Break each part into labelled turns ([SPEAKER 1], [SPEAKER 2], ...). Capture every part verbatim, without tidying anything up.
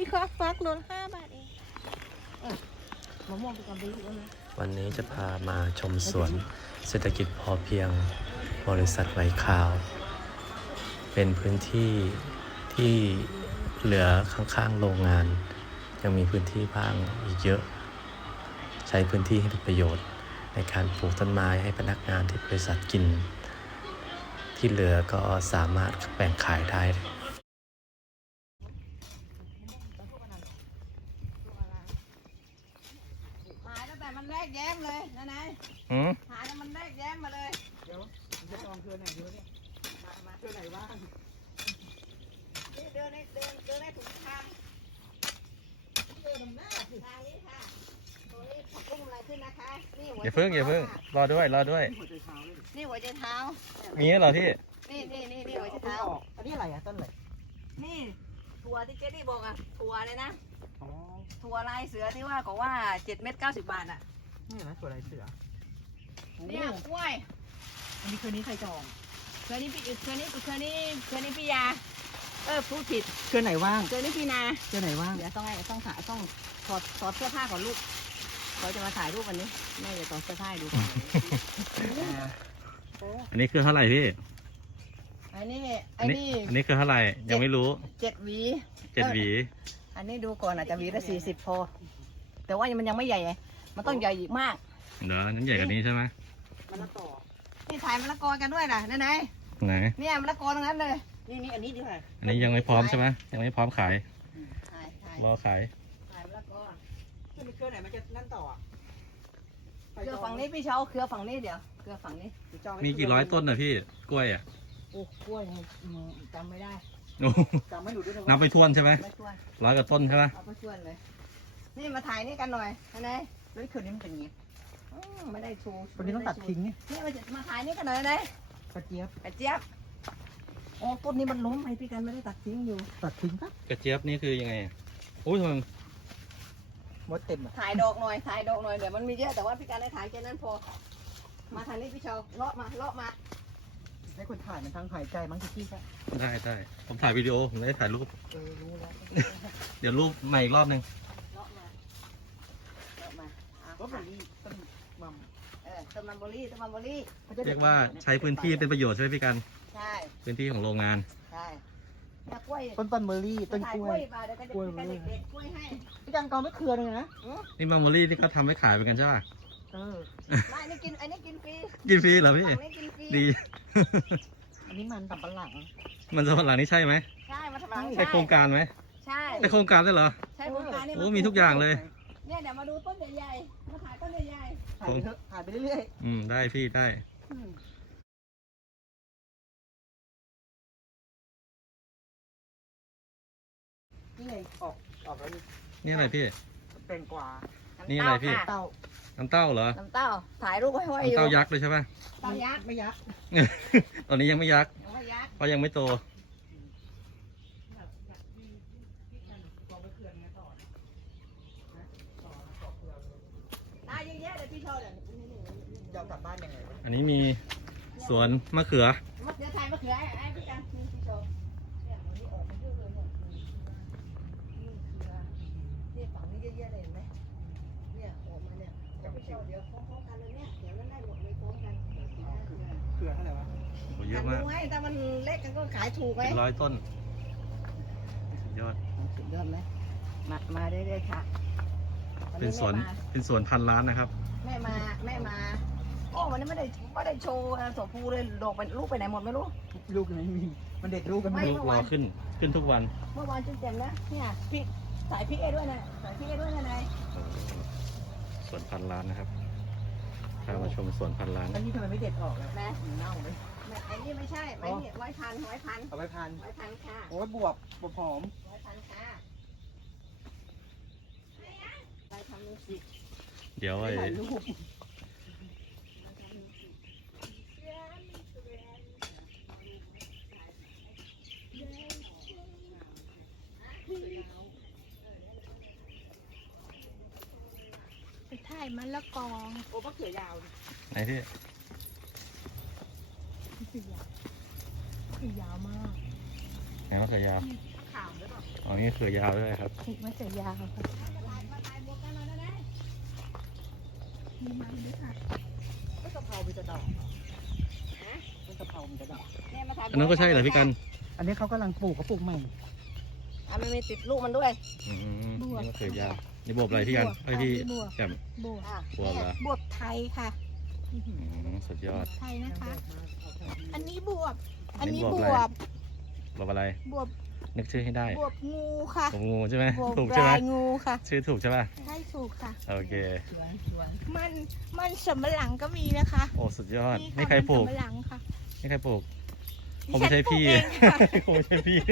[SPEAKER 1] ข้าวฟักโลละห้าบาทเองมะม่วงเป็นการบรรลุแล้วนะ
[SPEAKER 2] วันนี้จะพามาชมสวนเศรษฐกิจพอเพียงบริษัทไหวขาว เป็นพื้นที่ที่เหลือข้างๆโรงงาน ยังมีพื้นที่บ้างอีกเยอะ ใช้พื้นที่ให้เป็นประโยชน์ในการปลูกต้นไม้ให้พนักงานที่บริษัทกิน ที่เหลือก็สามารถแบ่งขายได้
[SPEAKER 1] หายตั้งแต่มันแรกแย้มเลยนะนายหายแล้วมันแรกแย้มมาเลยเดี๋ยวจะลองเดินไหนดูเนี่ยมามาเดินไหนบ้างเดินในเดินเดินในถุงทางเดินหน้าทางนี้ค่ะตรงนี้ผักบุ้งอะไรขึ้นนะคะนี่หัว
[SPEAKER 2] อย่าเพิ่งอย่าเพิ่งรอด้วยรอด้วย
[SPEAKER 1] นี่หัวใจเท้า
[SPEAKER 2] มีเหรอพี่
[SPEAKER 1] นี่นี่นี่นี่หัวใจเท้าอันนี้อะไรอ่ะต้นอะไรนี่ถั่วที่เจนี่บอกอ่ะถั่วเลยนะถั่วลายเสือที่ว่าบอกว่าเจ็ดเม็ดเก้าสิบบาทอ่ะนี่นะถั่วลายเสือเนี่ยกล้วยอันนี้คืนนี้ใครจองคืนนี้พี่คืนนี้คืนนี้คืนนี้พี่ยาเออพูดผิด
[SPEAKER 3] เชือไหนว่าง
[SPEAKER 1] คืนนี้พี่นา
[SPEAKER 3] เชือไหนว่าง
[SPEAKER 1] เดี๋ยวต้องให้ต้องถ่ายต้องถอดถอดเสื้อผ้าก่อนลูกเขาจะมาถ่ายรูปวันนี้แม่จะถอดเสื้อผ้าดูก่อน
[SPEAKER 2] อันนี้คือเท่าไหร่พี่
[SPEAKER 1] อันนี้
[SPEAKER 2] อันนี้อันนี้คือเท่าไหร่ยังไม่รู้
[SPEAKER 1] เจ็ดหวี
[SPEAKER 2] เจ็ดหวี
[SPEAKER 1] อันนี้ดูก่อนอาจจะหวีละสี่สิบพอแต่ว่ามันยังไม่ใหญ่ไงมันต้องใหญ่อีกมาก
[SPEAKER 2] เดี๋ยวนั้นใหญ่กว่านี้ใช่ไหม
[SPEAKER 1] มะละกอนี่ถ่ายมะละกอกันด้วยนะไหนไหน
[SPEAKER 2] ไหน
[SPEAKER 1] เนี่ยมะละกอตรงนั้นเลยนี่นี่อันนี้ดีกว่า
[SPEAKER 2] อันนี้ยังไม่พร้อมใช่ไหมยังไม่พร้อมขายรอขาย
[SPEAKER 1] ถ่ายมะละกอ
[SPEAKER 3] ถ้ามีเครือไหนมันจะนั่นต่อ
[SPEAKER 1] เครือฝั่งนี้พี่เช้าเครือฝั่งนี้เดี๋ยวเครือฝั่งนี้
[SPEAKER 2] มีกี่ร้อยต้นนะพี่กล้วยอ่ะ
[SPEAKER 1] โอ้กล้วยจำไม่ได้
[SPEAKER 3] จำไม่หนูด้วย
[SPEAKER 2] นับไปทวนใช่ไหมร้อยกว่าต้นใช่ไหม
[SPEAKER 1] เอาไปทวนเลยนี่มาถ่ายนี่กันหน่อยไหน
[SPEAKER 3] เฮ้ยคืนนี้มันเป็นอย่างนี้
[SPEAKER 1] ไม่ได้ชู
[SPEAKER 3] วันนี้ต้องตัดทิ้งเนี่ย
[SPEAKER 1] นี่มามาถ่ายนี่กันหน่อยไหน
[SPEAKER 3] กระเจี๊ยบ
[SPEAKER 1] กระเจี๊ยบโอ้ต้นนี้มันล้มไอพี่กันไม่ได้ตัดทิ้งอยู่
[SPEAKER 3] ตัดทิ้งปะ
[SPEAKER 2] กระเจี๊ยบนี่คือยังไงโอ้ยมัน
[SPEAKER 3] มดเต็ม
[SPEAKER 1] ถ่ายดอกหน่อยถ่ายดอกหน่อยเดี๋ยวมันมีเยอะแต่ว่าพี่กันได้ถ่ายแค่นั้นพอมาทางนี้พี่เชาเลาะมาเลาะมา
[SPEAKER 3] ให้คนถ่ายมันทางหายใจมั้งที่ก็
[SPEAKER 2] ได้ได้ผมถ่ายวิดีโอผมไม่ได้ถ่ายรูป
[SPEAKER 3] เออรู้แล้ว
[SPEAKER 2] เดี๋ยวรูปใหม่อีกรอบหนึ่ง
[SPEAKER 1] เลาะมาเลาะมา
[SPEAKER 3] ก็แบบนี้ต้นมัม
[SPEAKER 1] เออต้นมัมโบลี่ต้นมัมโบลี่
[SPEAKER 2] เรียกว่าใช้พื้นที่เป็นประโยชน์ใช่ไหมพี่กัน
[SPEAKER 1] ใช่
[SPEAKER 2] พื้นที่ของโรงงาน
[SPEAKER 1] ใช่กล้วย
[SPEAKER 3] ต้นต้นเบอร์รี่ต้นกล้วย
[SPEAKER 1] กล้วยเด็กๆกล้วยให้
[SPEAKER 3] พี่กันกองไม่เครือเลยนะ
[SPEAKER 2] นี่มัมโมลี่ที่เขาทำไว้ขายเหมือนกันใช่ป่ะ
[SPEAKER 1] เออไม่นี่กินไอ้นี่กินฟรี
[SPEAKER 2] กินฟรีเหรอพี่ดี
[SPEAKER 3] อันนี้มันสับปะหลัง
[SPEAKER 2] มันสับปะหลังนี่ใช่ไหม
[SPEAKER 1] ใช่มันสับปะหลัง
[SPEAKER 2] ใช่โครงการไหม
[SPEAKER 1] ใช่
[SPEAKER 2] ใช่โครงการได้เหรอ
[SPEAKER 1] ใช่โครงการนี่
[SPEAKER 2] โอ้มีทุกอย่างเลย
[SPEAKER 1] เนี่ยเดี๋ยวมาดูต้นใหญ่ๆมาถ่ายต้นใหญ่
[SPEAKER 3] ๆถ่ายเถอะถ่ายไปเรื่อย
[SPEAKER 2] ๆอืมได้พี่ได้
[SPEAKER 3] นี่ไงออกออกแล้วนี่
[SPEAKER 2] นี่อะไรพี่
[SPEAKER 3] แตงกวา
[SPEAKER 2] นี่อะไรพี่
[SPEAKER 3] เต้า
[SPEAKER 2] น้ำเต้าเหรอ
[SPEAKER 1] น้ำเต้าถ่ายรูปไว้ให้อยู่
[SPEAKER 2] น้ำเต้ายักษ์เลยใช่ป่ะ
[SPEAKER 1] เต้ายักษ์
[SPEAKER 3] ไม่ยักษ์
[SPEAKER 2] ตอนนี้ยังไม่ยักษ์เพราะยังไม่โต
[SPEAKER 1] ได้เยอะแยะเลยพี่ชอบเลย
[SPEAKER 3] จะกลับบ้านยังไง
[SPEAKER 2] อันนี้มีสวนมะเขือ
[SPEAKER 1] เดี๋ยวถ่ายมะเขือไอ้พี่กันพี่ชอบเนี่ยวันนี้ออกมาเยอะเลยเนี่ยนี่เขือนี่ฝั่งนี้เยอะแยะเลยเห็นไหมเนี่ยออกมาเนี่ยเดี๋ยวพี่ชอบเดี๋ยวพร้อมๆกันเลยเนี่ยเดี๋ยวนั้นได้หมดเลยพร้อมกัน
[SPEAKER 3] เขือเท่าไหร่วะ
[SPEAKER 2] เยอะมาก
[SPEAKER 1] แต่มันเล็กกันก็ขายถูกไหม
[SPEAKER 2] ร้อยต้นยอด
[SPEAKER 1] สุดยอดไหมมามาเรื่อยๆค่ะ
[SPEAKER 2] เป็นสวนเป็นสวนพันล้านนะครับ
[SPEAKER 1] แม่มาแม่มาโอ้วันนี้ไม่ได้ไม่ได้โชว์สมภูเลยดอกเป็นลูกไปไหนหมดไม่รู้
[SPEAKER 3] ลูกไหนมีมันเด็ดลูกกัน
[SPEAKER 2] ลูกรอขึ้นขึ้นทุกวัน
[SPEAKER 1] เมื่อวานจุดเต็มนะเนี่ยพี่สายพี่เอด้วยนะสายพี่เอด้วยนะนาย
[SPEAKER 2] สวนพันล้านนะครับพามาชมสวนพันล้าน
[SPEAKER 3] อันนี้ทำไมไม่เด็ดออกเลย
[SPEAKER 1] แม่
[SPEAKER 3] เน่าไหม
[SPEAKER 1] ไอ้นี่ไม่ใช่ไอ้นี่ไว้พันไว้พัน
[SPEAKER 3] เอาไว้พัน
[SPEAKER 1] ไว้พันค่ะ
[SPEAKER 3] โอ้ยบวบบวบหอม
[SPEAKER 1] ไว้พันค่ะไปทำมิวสิก
[SPEAKER 2] เดี๋ยวไอ้
[SPEAKER 1] ถ่ายมะละกอโอ้มะเขือยาว
[SPEAKER 2] ไหนพี่
[SPEAKER 1] มะเขือยาวมะเขือยาวมาก
[SPEAKER 2] ไหนมะเขือยาว
[SPEAKER 1] ขขาวหรือเปล่า
[SPEAKER 2] อ๋อนี่เขือยาวด้วยครับ
[SPEAKER 4] ติดมะเขือยาวค่ะ
[SPEAKER 1] มาถ่ายบวกกันหน่อยนะ
[SPEAKER 4] มีมันด้วยค่ะ
[SPEAKER 3] ต้นกะเพรามีแต่ดอกต้นกะเพรามีแต่ดอก
[SPEAKER 1] เนี่ยมาถ่าย
[SPEAKER 2] อันนั้นก็ใช่เหรอพี่กัน
[SPEAKER 3] อันนี้เขากำลังปลูกเขาปลูกใหม่
[SPEAKER 1] อ่ะมันมีติดลูกมันด้วย
[SPEAKER 2] อืมนี่มะเขือยาวนี่บวบอะไรพี่กันไอยพี่แจ่ม
[SPEAKER 4] บวบ
[SPEAKER 1] อ่ะ
[SPEAKER 2] บวบเหรอบ
[SPEAKER 4] วบไทยค่ะ
[SPEAKER 2] อืมสุดยอด
[SPEAKER 4] ไทยนะคะ อันนี้บวบ
[SPEAKER 2] อั
[SPEAKER 4] อั
[SPEAKER 2] น
[SPEAKER 4] น
[SPEAKER 2] นี้
[SPEAKER 4] นี้
[SPEAKER 2] บบ ว
[SPEAKER 4] ว
[SPEAKER 2] บ
[SPEAKER 4] บ
[SPEAKER 2] อะไร บวบอะไร
[SPEAKER 4] บวบ
[SPEAKER 2] นึกชื่อให้ได้
[SPEAKER 4] บวบงูค่ะ
[SPEAKER 2] บวบงูใช่ไหม
[SPEAKER 4] บวบ
[SPEAKER 2] ถูกใช่ไหม
[SPEAKER 4] ลายงูค่ะ
[SPEAKER 2] ชื่อถูกใช่ป่ะ
[SPEAKER 4] ใช่ถูกค่ะ
[SPEAKER 2] โอเค
[SPEAKER 1] สวยสวย
[SPEAKER 4] มันมันสำปะหลังก็มีนะคะ
[SPEAKER 2] โอ้สุดยอด
[SPEAKER 4] นี่
[SPEAKER 2] นี่
[SPEAKER 4] ค่ะ
[SPEAKER 2] ใครปลูก
[SPEAKER 4] มันสำปะหลังค่ะ
[SPEAKER 2] นี่ใครปลูก
[SPEAKER 4] ดิ
[SPEAKER 2] คงไม่ใช่พี่
[SPEAKER 4] ฉันปลูกเองค่ะ
[SPEAKER 2] คงไม่ใช่พี่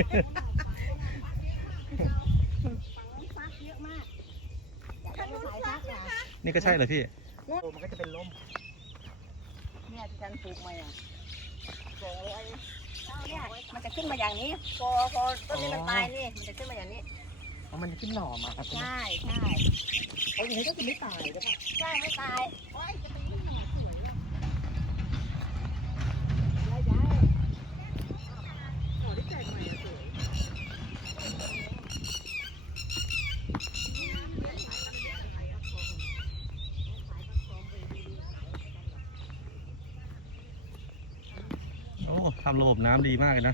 [SPEAKER 1] ฝั่งนู้นฟักเยอะมากอยากจะไปถ่ายฟักอ่ะ
[SPEAKER 2] นี่ก็ใช่เหรอพี่
[SPEAKER 3] โอ้มันก็จะเป็นลม
[SPEAKER 1] เนี่ยที่ฉันปลูกใหม่อ่ะส่งเลยเนี่ยมันจะขึ้นมาอย่างนี้ พอพอต้นนี้มันตายนี่มันจะขึ้นมาอย่างนี้
[SPEAKER 3] เอามันจะขึ้นหน่อมาครับ
[SPEAKER 1] ใช่ใช่
[SPEAKER 3] โอ้ยอย่างนี้ก็คือไม่ตายใช่ปะ
[SPEAKER 1] ใช่ไม่ตายโอ้ยจะไปยิ่งหน่อสวยอ่ะย้ายย้าย
[SPEAKER 3] หน่อที่แตกใหม่อะสวย
[SPEAKER 2] โอ้ทำระบบน้ำดีมากเลยนะ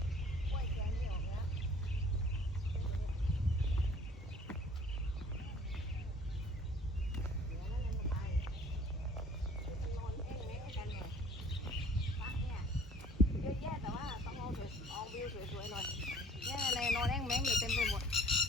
[SPEAKER 1] เยอะแยะแต่ว่าต้องเอาสวยเอาวิวสวยๆหน่อยเนี่ยในนอนแอ่งแมงอยู่เต็มไปหมด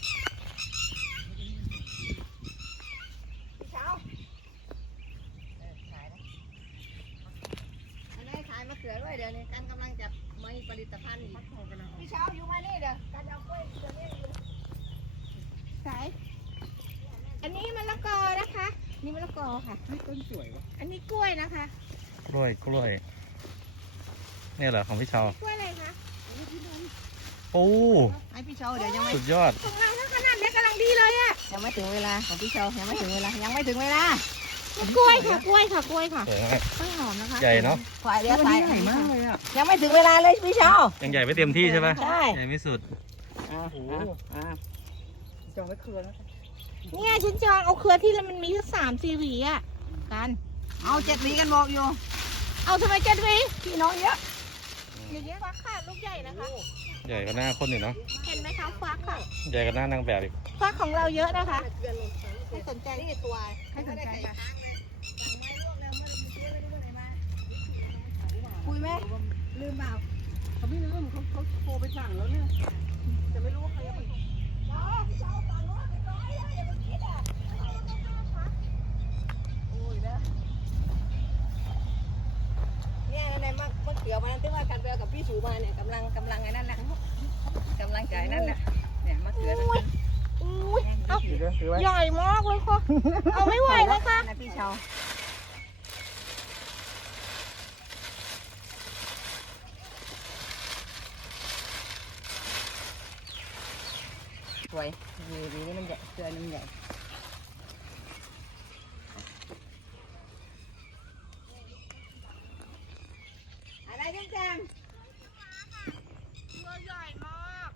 [SPEAKER 1] พี่เช้าเออขายนะอันนี้ขายมะเขือด้วยเดี๋ยวนี้กันกำลังจะมีผลิตภัณฑ์อีกพี่เช้าอยู่มานี่เดี๋ยวกันเอากล้วยตัวนี้อยู่
[SPEAKER 4] สาย อันนี้มะละกอนะคะ นี่มะละกอค่ะ
[SPEAKER 3] นี่ต้นสวยวะ
[SPEAKER 4] อันนี้กล้วยนะคะ
[SPEAKER 2] กล้วยกล้วยเนี่ยเหรอของพี่ชาว
[SPEAKER 4] กล้วยอะไรคะ
[SPEAKER 2] โอ้
[SPEAKER 1] ให้พี่เช้าเดี๋ยวยังไม่
[SPEAKER 2] สุดยอด
[SPEAKER 4] ของเราถ้าขนาดนี้กำลังดีเลยอะ
[SPEAKER 1] ยังไม่ถึงเวลาของพี่เช้ายังไม่ถึงเวลายังไม่ถึงเวลา
[SPEAKER 4] กล้วยค่ะ กล้วยค่ะ กล้วยค่ะ
[SPEAKER 2] สวยมาก
[SPEAKER 4] ต้นหอมนะคะ
[SPEAKER 2] ใหญ่เนาะ
[SPEAKER 1] ฝ่ายเดียว
[SPEAKER 3] ตัว
[SPEAKER 1] ฝ่า
[SPEAKER 3] นี้
[SPEAKER 1] ย
[SPEAKER 3] ใหญ่มากเลยอ่ะ
[SPEAKER 1] ยังไม่ถึงเวลาเลยพี่เช้า
[SPEAKER 2] ยังใหญ่ไม่เต็มที่ใช่ปะ
[SPEAKER 1] ใช่
[SPEAKER 2] ใหญ่ไม่สุด
[SPEAKER 1] อ่า
[SPEAKER 3] โอ้
[SPEAKER 1] อ่าอ่า
[SPEAKER 3] จองไว้เครือแล้ว
[SPEAKER 4] เนี่ยฉันจองเอาเครือที่มันมีแค่สามสี่หวีอะกัน
[SPEAKER 1] เอาเจ็ดหวีกันบอกอยู่
[SPEAKER 4] เอาทำไมเจ็ดหวี
[SPEAKER 1] พี่น้องเยอะ
[SPEAKER 4] อย่างเงี้ยฟักค่ะ ลูกใหญ่นะคะ
[SPEAKER 2] ใหญ่กว่าหน้าคนอยู่เนาะ
[SPEAKER 4] เห็นไหมคะฟักค่ะ
[SPEAKER 2] ใหญ่กว่าหน้านางแบบอีก
[SPEAKER 4] ฟักของเราเยอะนะคะ
[SPEAKER 1] ใครสนใจนี่ตัว
[SPEAKER 4] ใครสนใจค่ะ
[SPEAKER 1] คุยไหม
[SPEAKER 3] ลืมเปล่าเขาไม่ลืมเขาเขาโทรไปสั่งแล้วเนี่ยจะไม่รู้ว่าใครเอาไป
[SPEAKER 1] เนี่ยในมะมะเขือมันที่ว่ากันเบลกับพี่สูมาเนี่ยกำลังกำลังไอ้นั่นแหละกำลังใจนั่นแหละเนี่ยมะเขือนั่น
[SPEAKER 4] อุ้ยเอา
[SPEAKER 3] ถือไว้ถือไว้
[SPEAKER 4] ใหญ่มากเลยค่ะ เอาไม่ไหวแล้วค่ะ
[SPEAKER 1] นะพี่เชาสวยวีวีนี่มันใหญ่เกลือนี่มันใหญ่อะไรจังจัง
[SPEAKER 4] ตัวใหญ่มาก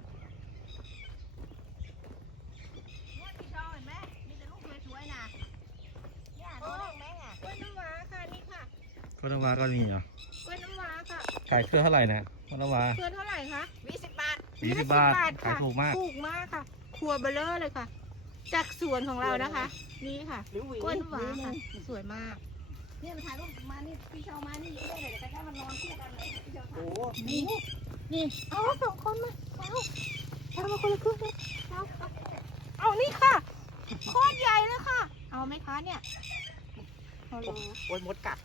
[SPEAKER 4] เนี่ยพี่ชอบเห็นไหมมีแต่ลูกสวยๆนะ
[SPEAKER 1] เนี่ยโดนแม่งอ่ะ
[SPEAKER 4] กล้วยน้ำว้าค่ะนี่ค่ะ
[SPEAKER 2] ก็น้ำว้าก็มีเหรอก
[SPEAKER 4] ล้วยน้ำว้าค่ะ
[SPEAKER 2] ขายเครือเท่าไหร่นะก็น้ำว้า
[SPEAKER 4] เครือเท่าไหร่คะ
[SPEAKER 1] วีสิบบาท
[SPEAKER 2] ยี่สิบบาท
[SPEAKER 4] ค่ะ
[SPEAKER 2] ขายถูกมาก
[SPEAKER 4] ถูกมากค่ะครัวเบลเลอร์เลยค่ะ จากสวนของเรานะคะ นี่ค่ะ
[SPEAKER 1] หรือหวี
[SPEAKER 4] กล้วยน้ำว้าค่ะ สวยมาก
[SPEAKER 1] เนี่ยมาถ่ายรูปมานี่พี่เชามานี่ได้เลยแต่แค่มันนอนคู่กันเลยพี่เชา
[SPEAKER 3] โอ้
[SPEAKER 4] นี่ นี่ เอาสองคนมาเอาเอามาคนละครึ่งเลยเอาเอาเอานี่ค่ะโคตรใหญ่เลยค่ะ เอาไหมคะเนี่ยเอาเลย
[SPEAKER 3] โอ้ยมดกัด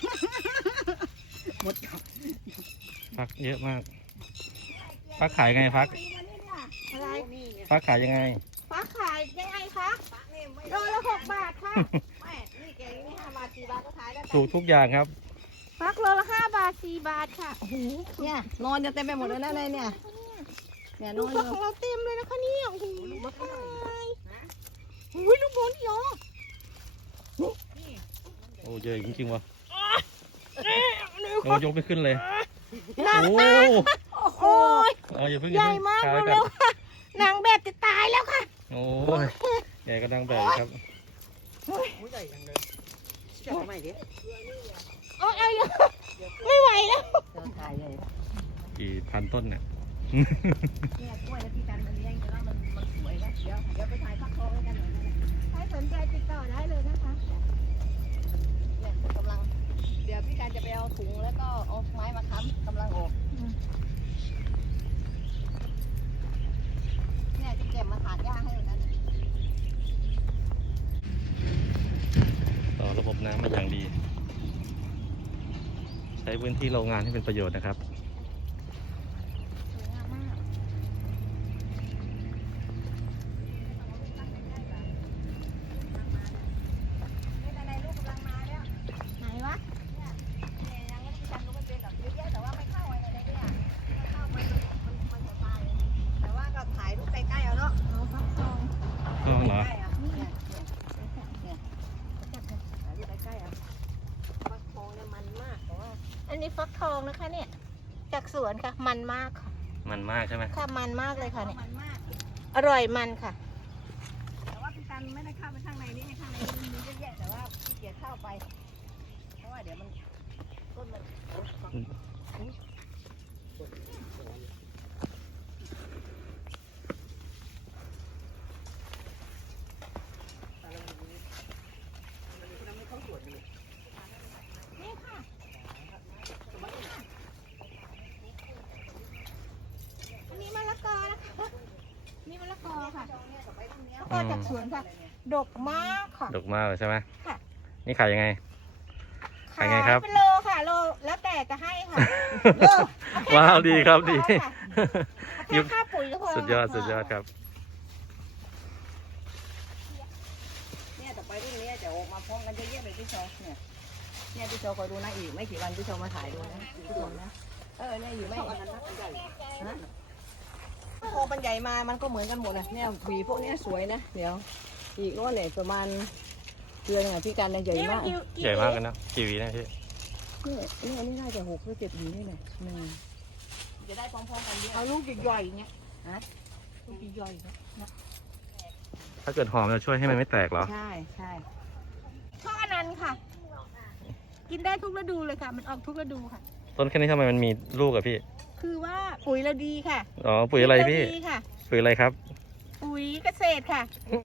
[SPEAKER 3] มดกัด
[SPEAKER 2] ฟักเยอะมาก ฟักขายไงฟัก
[SPEAKER 4] อะไร
[SPEAKER 2] ฟักขายยังไง
[SPEAKER 4] ฟ้าขายยังไงคะ
[SPEAKER 1] ปะนี่ไม่
[SPEAKER 4] โลละหกบาทค่ะ
[SPEAKER 1] แม่นี่แกนี่ห้าบาทสี่บาทก็ขายได้
[SPEAKER 2] ถูกทุกอย่างครับ
[SPEAKER 4] ฟักโลละห้าบาทสี่บาทค่ะ โอ้โห
[SPEAKER 1] เนี่ยนอนจะเต็มไปหมดเลยนะในเนี่ยเนี่ยน
[SPEAKER 4] ลู
[SPEAKER 1] อก น
[SPEAKER 4] ฟักของเราเต็มเลยนะคะเนี่ยโอ้โหตายอุ้ยลูกบอลเยอะ
[SPEAKER 2] โอ้เยอะจริงๆวะโอ้ยกไม่ขึ้นเลย
[SPEAKER 4] หนัก
[SPEAKER 2] โอ้
[SPEAKER 4] มากโอ้ย
[SPEAKER 2] เอาอย่าเพิ่ง
[SPEAKER 4] ใหญ่มาก
[SPEAKER 2] ขาย
[SPEAKER 4] เร็
[SPEAKER 2] กัน
[SPEAKER 4] วๆค่ะนางแบบจะตายแล้วค่ะ
[SPEAKER 2] โอ้ยใหญ่ก็ดังแบบครับ
[SPEAKER 3] อุ้ยใหญ่จังเลยจับใหม่ดิ
[SPEAKER 4] โอ้ยเอาอยู่ไม่ไหวแล้ว
[SPEAKER 1] เจอถ่ายเลย
[SPEAKER 2] กี่พันต้นเนี่ย
[SPEAKER 1] เนี่ยกล้วยแล้วพี่กันมันเลี้ยงแต่ว่ามันมันสวยนะเดี๋ยวเดี๋ยวไปถ่ายพักทองให้กันหน่อยนะ
[SPEAKER 4] ใครสนใจติดต่อได้เลยนะคะ
[SPEAKER 1] เนี่ยกำลังเดี๋ยวพี่การจะไปเอาถุงแล้วก็เอาไม้มาค้ำกำลังออกเนี่ยจะเก็บมาถากหญ้าให้เหมือนกัน
[SPEAKER 2] ต่อระบบน้ำมาอย่างดี ใช้พื้นที่โรงงานให้เป็นประโยชน์นะครับ
[SPEAKER 4] สวยงามมากไหนวะ
[SPEAKER 1] แต่ว่าก็ถ่ายรูปใกล้ๆเอาเนาะ
[SPEAKER 4] เอาฟักทอง
[SPEAKER 2] อ๋อเหรอ
[SPEAKER 1] ใกล้ๆอ่ะเนี่ยเนี่ยถ่ายรูปใกล้ๆอ่ะฟักทองเนี่ยมันมากแต่ว่า
[SPEAKER 4] อันนี้ฟักทองนะคะเนี่ย จากสวนค่ะ มันมากค่ะ
[SPEAKER 2] มันมากใช่ไหม
[SPEAKER 4] ค่ะมันมากเลยค่ะเนี่ย
[SPEAKER 1] มันมาก
[SPEAKER 4] อร่อยมันค่ะ
[SPEAKER 1] แต่ว่าพี่กันไม่ได้เข้าไปข้างในนี่ข้างในมันมีเยอะแยะแต่ว่าพี่เกียจเข้าไป เพราะว่าเดี๋ยวมันต้นมัน
[SPEAKER 4] นี่ค่ะ อันนี้มะละกอนะคะนี่มะละกอค่ะมะละกอจากสวนค่ะ ดกมากค่ะ
[SPEAKER 2] ดกมากเลยใช่ไหม
[SPEAKER 4] ค่ะ
[SPEAKER 2] นี่ขายยังไง ขายไงครับ
[SPEAKER 4] เป็นโลค่ะ โล แล้วแต่จะให้ค่ะ
[SPEAKER 2] ว้าวดีครับดี
[SPEAKER 4] แค่ค่าปุ๋ยก็พอ
[SPEAKER 2] สุดยอดสุดยอดครับ
[SPEAKER 1] เนี่ยแต่ไปรุ่นนี้จะออกมาพร้อมกันเยอะแยะเลยพี่ชอเนี่ยเนี่ยพี่ชอคอยดูนะอีกไม่กี่วันพี่ชอมาถ่ายดูนะพี่ชมนะเออเนี่ยอยู่ไม่อันนั้นใหญ่ฮะพอมันใหญ่มามันก็เหมือนกันหมดนะเนี่ยหวีพวกเนี้ยสวยนะเดี๋ยวอีกโน่นเนี่ยประมาณเดือนหนึ่งอะพี่กันเนี่ยใหญ่
[SPEAKER 4] นี่มัน
[SPEAKER 1] มาก
[SPEAKER 4] กี่กี่
[SPEAKER 2] ใหญ่มากกันนะกี่หวีนะพี่
[SPEAKER 1] เนี่ยเนี่ยอันนี้น่าจะหกหรือเจ็ดหวีนี่แหละหนึ่งจะได้พร้อมๆกันเยอะ
[SPEAKER 4] เอาลูกใหญ่ๆอย่างเงี้ย
[SPEAKER 1] ฮะ
[SPEAKER 4] ลูกใหญ่ๆเนี่ยนะ
[SPEAKER 2] ถ้าเกิดหอมจะช่วยให้มันไม่แตกเหรอ
[SPEAKER 1] ใช่ใช่
[SPEAKER 4] ช่ออนันต์ค่ะ กินได้ทุกฤดูเลยค่ะ มันออกทุกฤดูค่ะ
[SPEAKER 2] ต้นแค่นี้ทำไมมันมีลูกอะพี่
[SPEAKER 4] คือว่าปุ๋ยเราดีค่ะ
[SPEAKER 2] อ๋อ ปุ๋ยอะไรพี่
[SPEAKER 4] เราดีค่ะ
[SPEAKER 2] ปุ๋ยอะไรครับ
[SPEAKER 4] ปุ๋ยเกษตรค่ะ